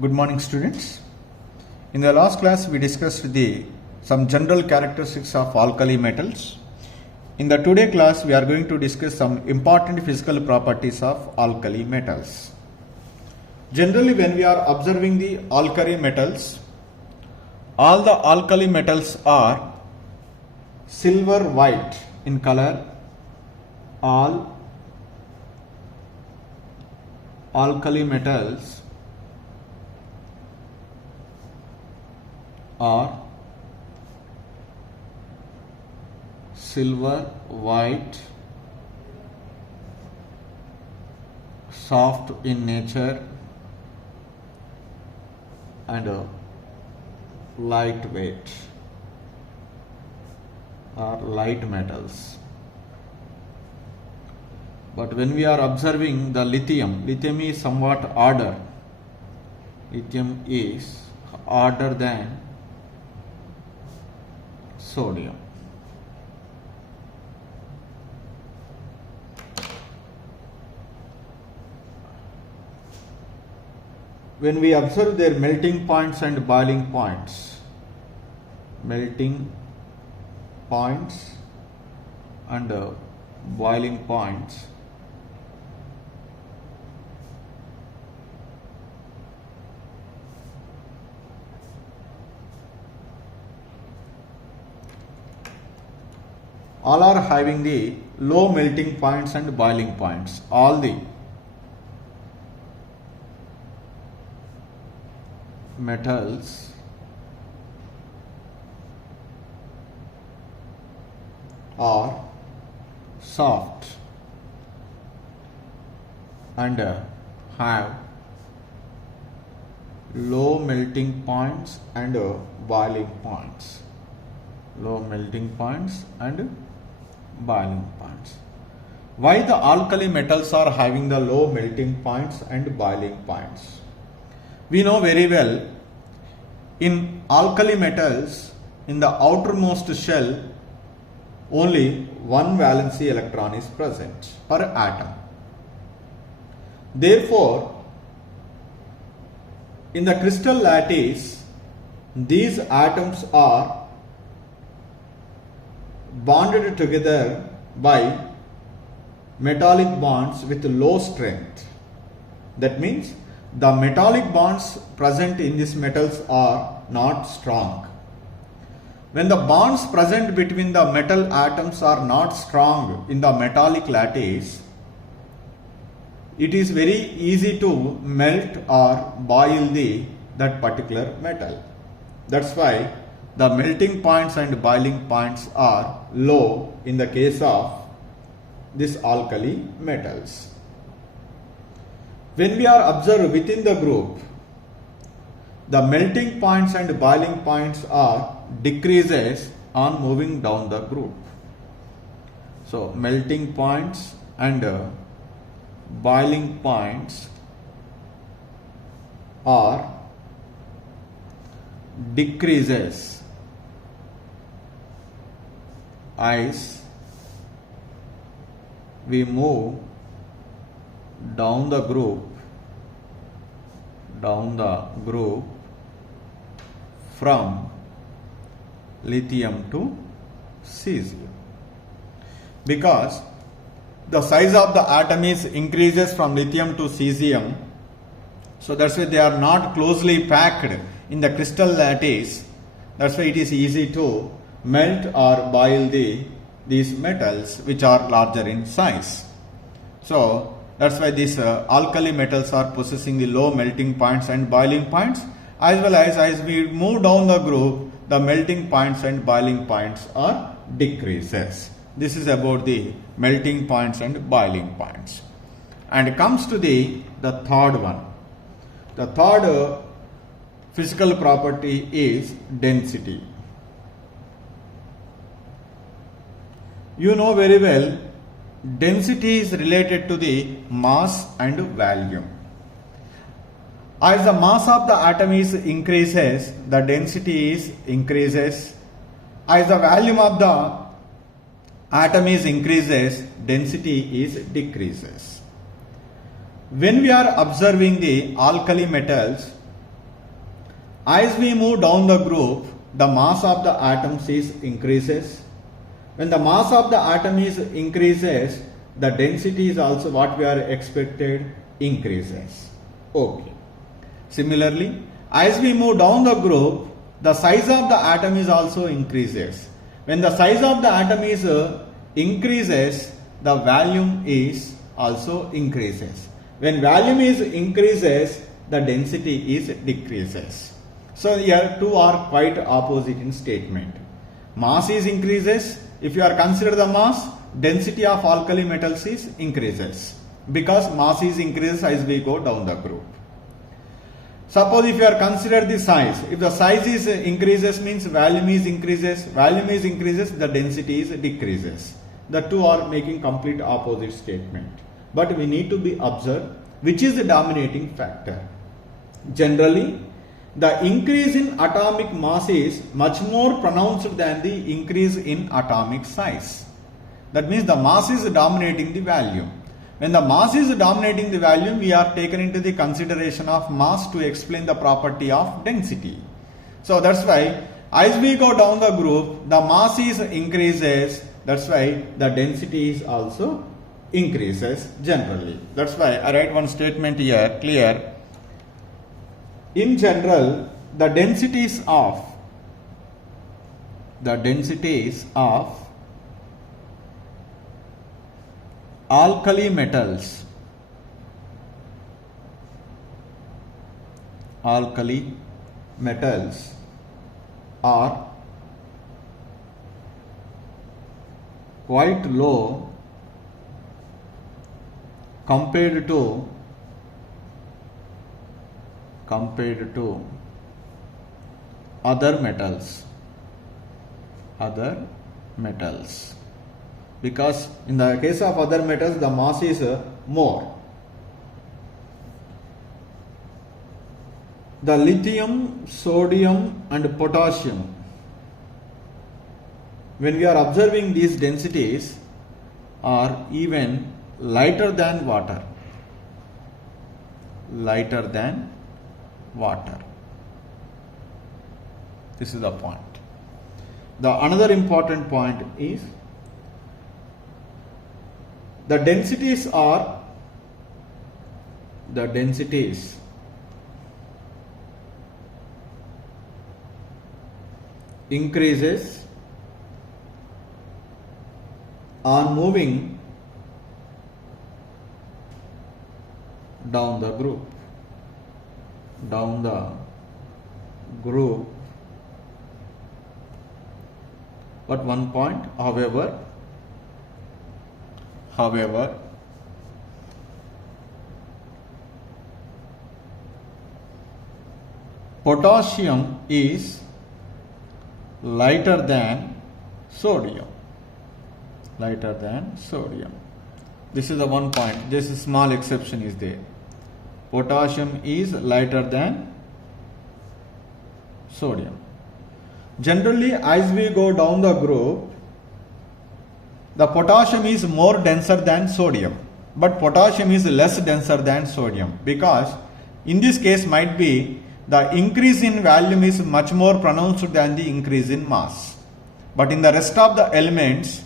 Good morning, students. In the last class, we discussed some general characteristics of alkali metals. In the today class, we are going to discuss some important physical properties of alkali metals. Generally, when we are observing the alkali metals, all the alkali metals are silver white in color. All alkali metals are silver white, soft in nature and lightweight or light metals. But when we are observing the lithium is somewhat harder. Lithium is harder than sodium. When we observe their melting points and boiling points, melting points and boiling points, all are having the low melting points and boiling points. All the metals are soft and have low melting points and boiling points. Low melting points and boiling points. Why the alkali metals are having the low melting points and boiling points? We know very well, in alkali metals, in the outermost shell, only one valency electron is present per atom. Therefore, in the crystal lattice, these atoms are bonded together by metallic bonds with low strength. That means the metallic bonds present in these metals are not strong. When the bonds present between the metal atoms are not strong in the metallic lattice, it is very easy to melt or boil that particular metal. That's why the melting points and boiling points are low in the case of these alkali metals. When we are observed within the group, the melting points and boiling points are decreases on moving down the group. So melting points and boiling points are decreases as we move down the group from lithium to cesium, because the size of the atom is increases from lithium to cesium, so that's why they are not closely packed in the crystal lattice. That's why it is easy to melt or boil these metals which are larger in size. So that's why these alkali metals are possessing the low melting points and boiling points, as well as we move down the group, the melting points and boiling points are decreases. This is about the melting points and boiling points. And comes to the third one. The third physical property is density. You know very well, density is related to the mass and volume. As the mass of the atom is increases, the density is increases. As the volume of the atom is increases, density is decreases. When we are observing the alkali metals, as we move down the group, the mass of the atoms is increases. When the mass of the atom is increases, the density is also what we are expected increases. Okay. Similarly, as we move down the group, the size of the atom is also increases. When the size of the atom is increases, the volume is also increases. When volume is increases, the density is decreases. So here two are quite opposite in statement. Mass is increases. If you are consider the mass, density of alkali metals is increases because mass is increases as we go down the group. Suppose if you are consider the size, if the size is increases means volume is increases, the density is decreases. The two are making complete opposite statement. But we need to be observed which is the dominating factor. Generally, the increase in atomic mass is much more pronounced than the increase in atomic size. That means the mass is dominating the volume. When the mass is dominating the volume, we are taken into the consideration of mass to explain the property of density. So that's why as we go down the group, the mass is increases. That's why the density is also increases generally. That's why I write one statement here clear. In general, the densities of alkali metals are quite low compared to other metals, because in the case of other metals the mass is more. The lithium, sodium and potassium, when we are observing these densities, are even lighter than water. This is the point. The another important point is the densities increases on moving down the group. But one point, however, potassium is lighter than sodium. This is the one point. This is small exception is there. Potassium is lighter than sodium. Generally, as we go down the group, the potassium is more denser than sodium, but potassium is less denser than sodium, because in this case might be the increase in volume is much more pronounced than the increase in mass. But in the rest of the elements,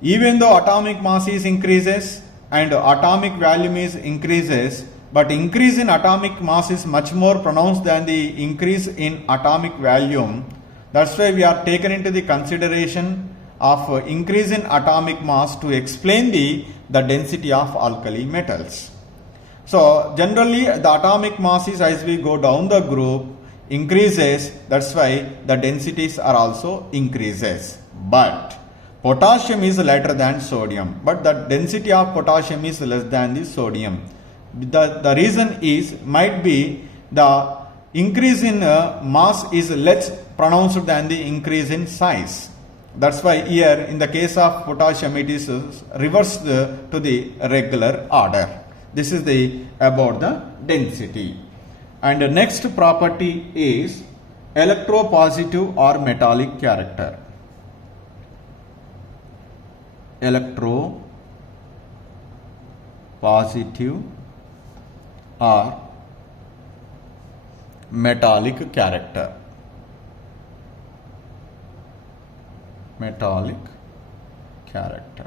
even though atomic mass is increases and atomic volume is increases, but increase in atomic mass is much more pronounced than the increase in atomic volume. That's why we are taken into the consideration of increase in atomic mass to explain the density of alkali metals. So generally the atomic masses as we go down the group increases, that's why the densities are also increases. But potassium is lighter than sodium, but the density of potassium is less than the sodium. The reason is might be the increase in mass is less pronounced than the increase in size. That's why here in the case of potassium it is reversed to the regular order. This is about the density. And the next property is electropositive or metallic character. Electropositive or metallic character. Metallic character.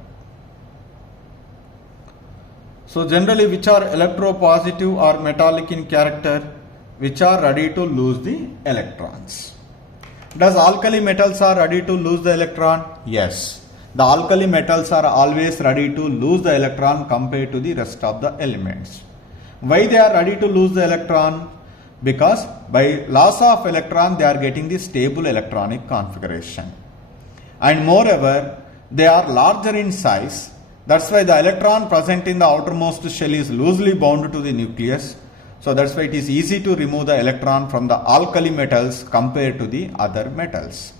So generally, which are electropositive or metallic in character? Which are ready to lose the electrons. Does alkali metals are ready to lose the electron? Yes. The alkali metals are always ready to lose the electron compared to the rest of the elements. Why they are ready to lose the electron? Because by loss of electron they are getting the stable electronic configuration. And moreover, they are larger in size. That's why the electron present in the outermost shell is loosely bound to the nucleus. So that's why it is easy to remove the electron from the alkali metals compared to the other metals.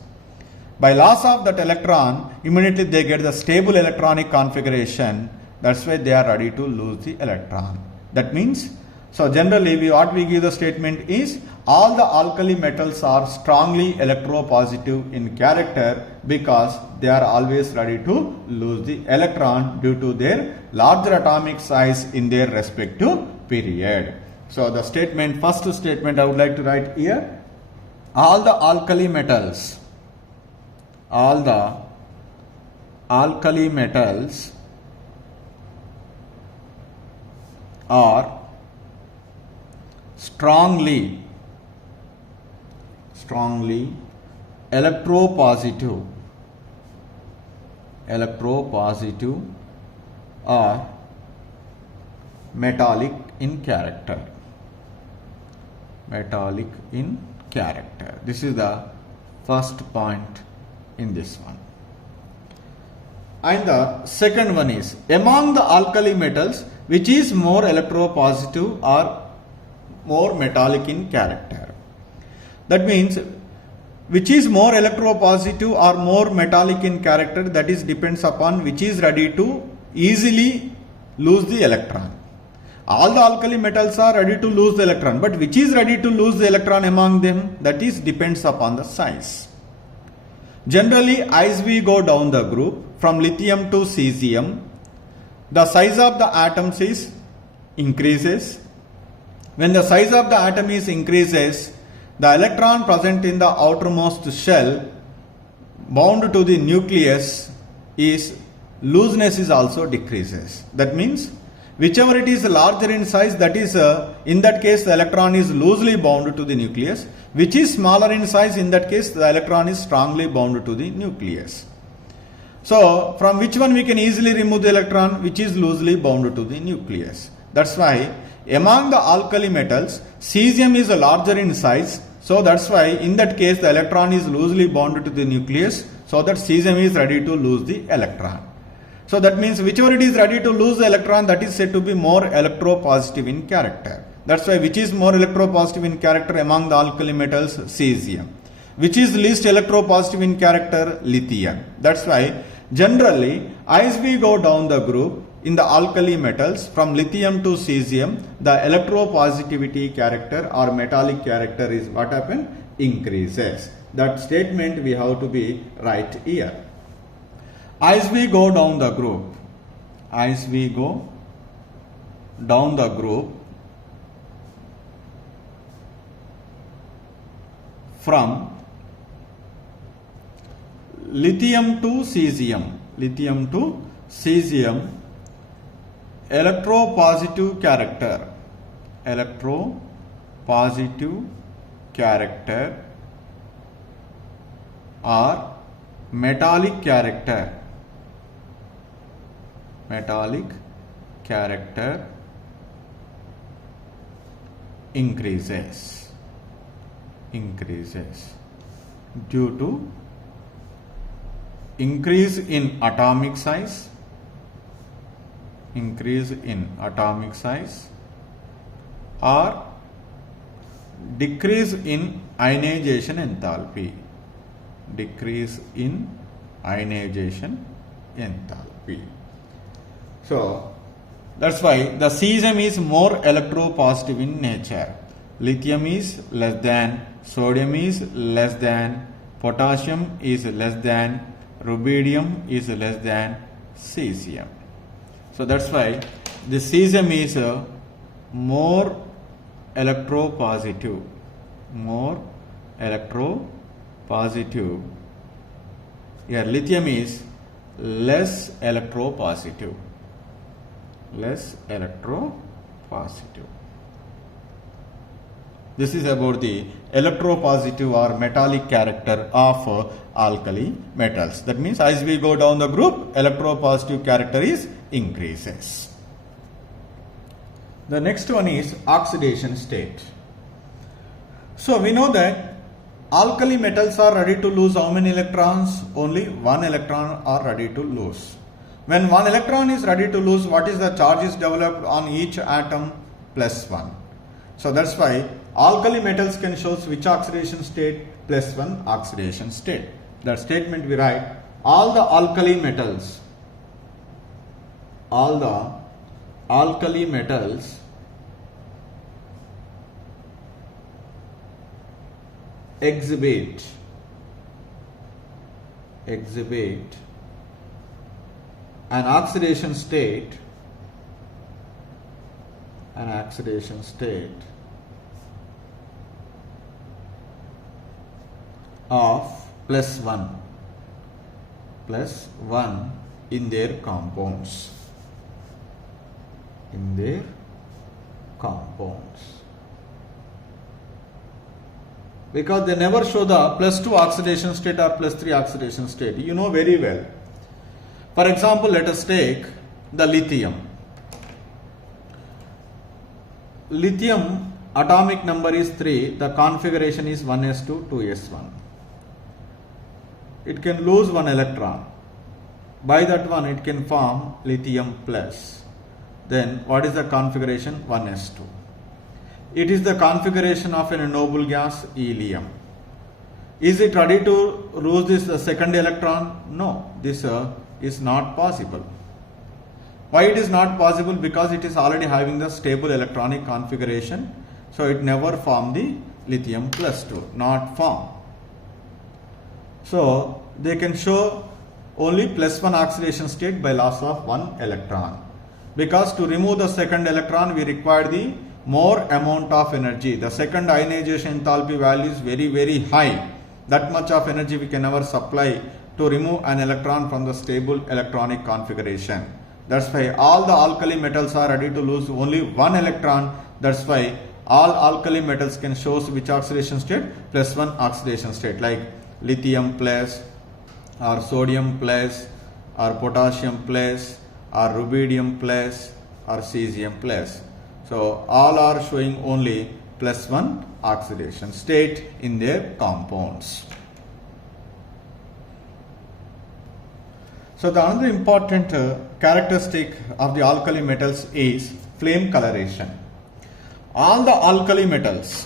By loss of that electron, immediately they get the stable electronic configuration. That's why they are ready to lose the electron. That means, so generally what we give the statement is, all the alkali metals are strongly electropositive in character because they are always ready to lose the electron due to their larger atomic size in their respective period. So the statement, first statement I would like to write here, all the alkali metals are strongly electropositive or metallic in character. This is the first point in this one. And the second one is, among the alkali metals, which is more electropositive or more metallic in character? That means, which is more electropositive or more metallic in character, that is depends upon which is ready to easily lose the electron. All the alkali metals are ready to lose the electron, but which is ready to lose the electron among them? That is depends upon the size. Generally, as we go down the group from lithium to cesium, the size of the atoms is increases. When the size of the atom is increases, the electron present in the outermost shell bound to the nucleus is looseness is also decreases. That means whichever it is larger in size, that is in that case the electron is loosely bound to the nucleus. Which is smaller in size, in that case the electron is strongly bound to the nucleus. So from which one we can easily remove the electron? Which is loosely bound to the nucleus. That's why among the alkali metals, cesium is larger in size. So that's why in that case the electron is loosely bound to the nucleus, so that cesium is ready to lose the electron. So that means whichever it is ready to lose the electron, that is said to be more electropositive in character. That's why which is more electropositive in character among the alkali metals? Cesium. Which is least electropositive in character? Lithium. That's why generally as we go down the group in the alkali metals from lithium to cesium, the electropositivity character or metallic character is what happened? Increases. That statement we have to be right here. As we go down the group, from lithium to cesium, electropositive character or metallic character increases due to increase in atomic size or decrease in ionization enthalpy. So that's why the cesium is more electropositive in nature. Lithium is less than, sodium is less than, potassium is less than, rubidium is less than cesium. So that's why the cesium is more electropositive more electropositive. Here lithium is less electropositive. Less electropositive. This is about the electropositive or metallic character of alkali metals. That means as we go down the group, electropositive character is increases. The next one is oxidation state. So we know that alkali metals are ready to lose how many electrons? Only one electron are ready to lose. When one electron is ready to lose, what is the charge is developed on each atom? +1. So that's why alkali metals can show which oxidation state? +1 oxidation state. That statement we write, all the alkali metals exhibit an oxidation state of +1 in their compounds. Because they never show the +2 oxidation state or +3 oxidation state. You know very well. For example, let us take the lithium. Lithium atomic number is 3, the configuration is 1s2, 2s1. It can lose one electron. By that one it can form lithium plus. Then what is the configuration? 1s2. It is the configuration of a noble gas helium. Is it ready to lose this second electron? No, this is not possible. Why it is not possible? Because it is already having the stable electronic configuration. So it never form the lithium +2, not form. So they can show only +1 oxidation state by loss of one electron. Because to remove the second electron we require the more amount of energy. The second ionization enthalpy value is very, very high. That much of energy we can never supply to remove an electron from the stable electronic configuration. That's why all the alkali metals are ready to lose only one electron. That's why all alkali metals can show which oxidation state? +1 oxidation state, like lithium plus, or sodium plus, or potassium plus, or rubidium plus, or cesium plus. So all are showing only +1 oxidation state in their compounds. So the another important characteristic of the alkali metals is flame coloration. All the alkali metals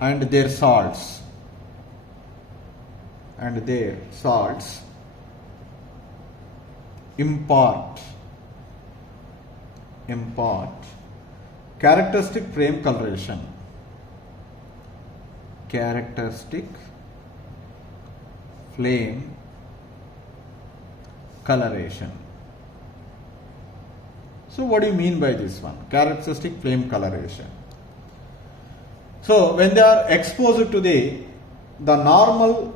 and their salts impart characteristic flame coloration. So what do you mean by this one? Characteristic flame coloration. So when they are exposed to the normal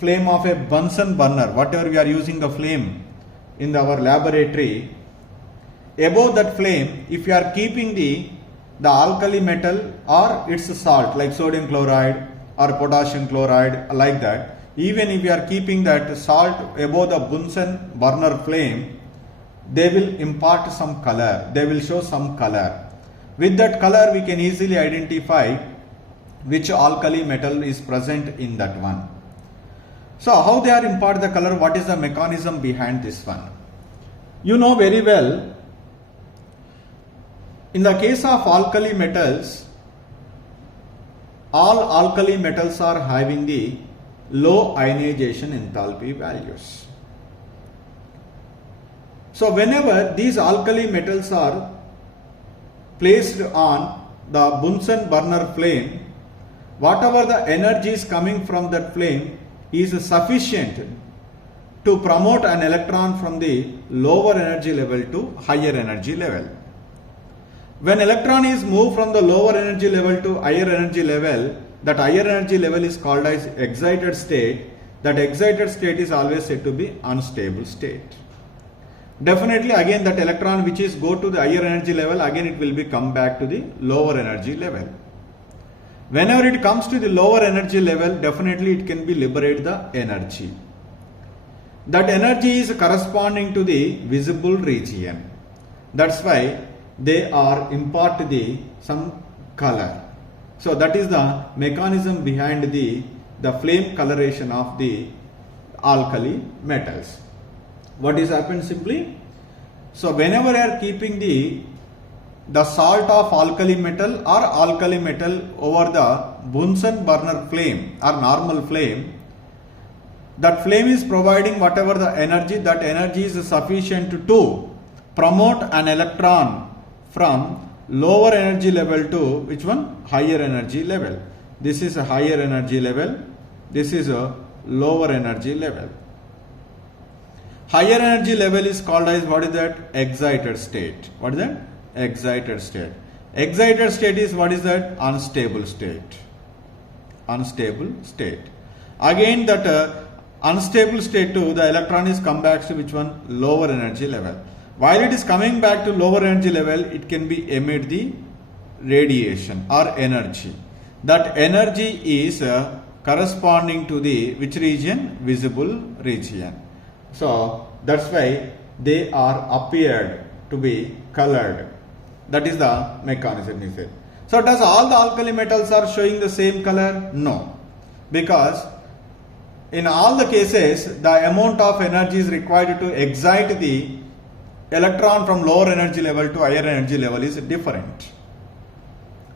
flame of a Bunsen burner, whatever we are using the flame in our laboratory, above that flame, if you are keeping the alkali metal or its salt like sodium chloride or potassium chloride, like that, even if you are keeping that salt above the Bunsen burner flame, they will impart some color, they will show some color. With that color we can easily identify which alkali metal is present in that one. So how they are impart the color, what is the mechanism behind this one? You know very well, in the case of alkali metals, all alkali metals are having the low ionization enthalpy values. So whenever these alkali metals are placed on the Bunsen burner flame, whatever the energy is coming from that flame, is sufficient to promote an electron from the lower energy level to higher energy level. When electron is moved from the lower energy level to higher energy level, that higher energy level is called as excited state. That excited state is always said to be unstable state. Definitely again that electron which is go to the higher energy level, again it will be come back to the lower energy level. Whenever it comes to the lower energy level, definitely it can be liberate the energy. That energy is corresponding to the visible region. That's why they are impart some color. So that is the mechanism behind the flame coloration of the alkali metals. What is happened simply? So whenever you are keeping the salt of alkali metal or alkali metal over the Bunsen burner flame or normal flame, that flame is providing whatever the energy, that energy is sufficient to promote an electron from lower energy level to which one? Higher energy level. This is a higher energy level. This is a lower energy level. Higher energy level is called as, what is that? Excited state. What is that? Excited state. Excited state is, what is that? Unstable state. Unstable state. Again that unstable state to the electron is come back to which one? Lower energy level. While it is coming back to lower energy level, it can be emit the radiation or energy. That energy is corresponding to the which region? Visible region. So that's why they are appeared to be colored. That is the mechanism is it. So does all the alkali metals are showing the same color? No. Because in all the cases, the amount of energy is required to excite the electron from lower energy level to higher energy level is different.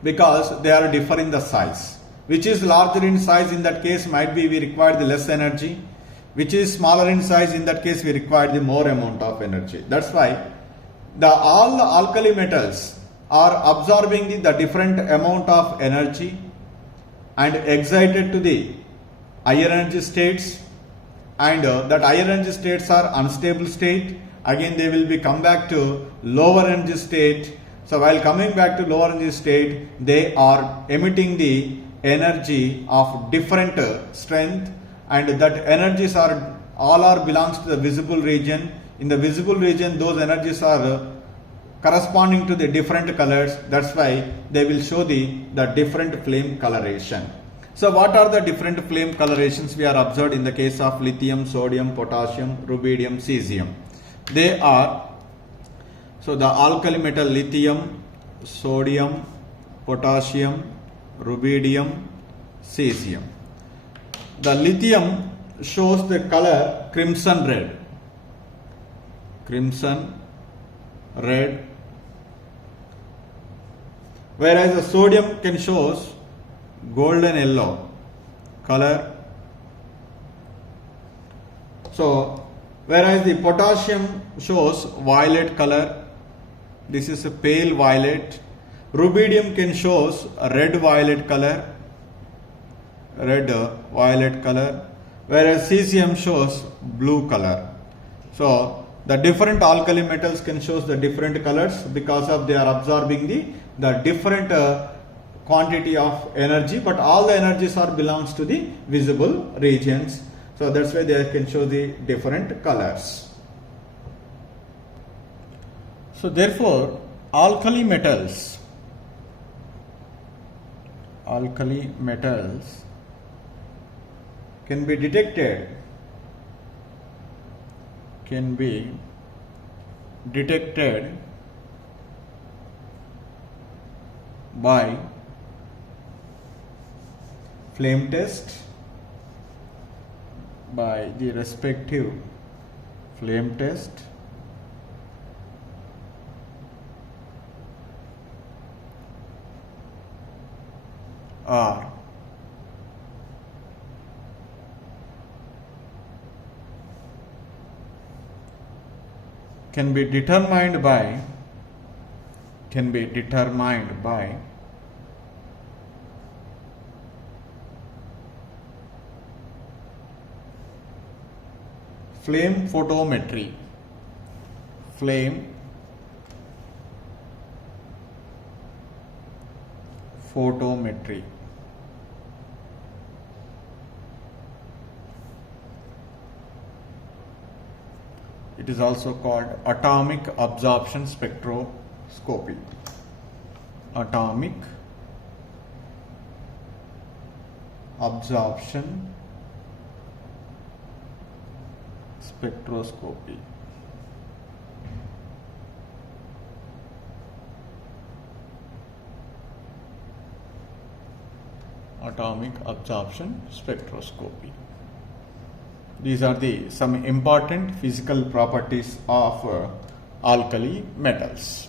Because they are differing the size. Which is larger in size, in that case might be we require the less energy. Which is smaller in size, in that case we require the more amount of energy. That's why all the alkali metals are absorbing the different amount of energy and excited to the higher energy states, and that higher energy states are unstable state. Again they will be come back to lower energy state. So while coming back to lower energy state, they are emitting the energy of different strength, and that energies are all belongs to the visible region. In the visible region, those energies are corresponding to the different colors. That's why they will show the different flame coloration. So what are the different flame colorations we are observed in the case of lithium, sodium, potassium, rubidium, cesium? They are, so the alkali metal lithium, sodium, potassium, rubidium, cesium. The lithium shows the color crimson red. Crimson red. Whereas the sodium can shows golden yellow color. So whereas the potassium shows violet color. This is a pale violet. Rubidium can shows a red violet color. Red violet color. Whereas cesium shows blue color. So the different alkali metals can shows the different colors because of they are absorbing the different quantity of energy, but all the energies are belongs to the visible regions. So that's why they can show the different colors. So therefore alkali metals can be detected by flame test, by the respective flame test, or can be determined by flame photometry. Flame photometry. It is also called atomic absorption spectroscopy. Atomic absorption spectroscopy. Atomic absorption spectroscopy. These are the some important physical properties of alkali metals.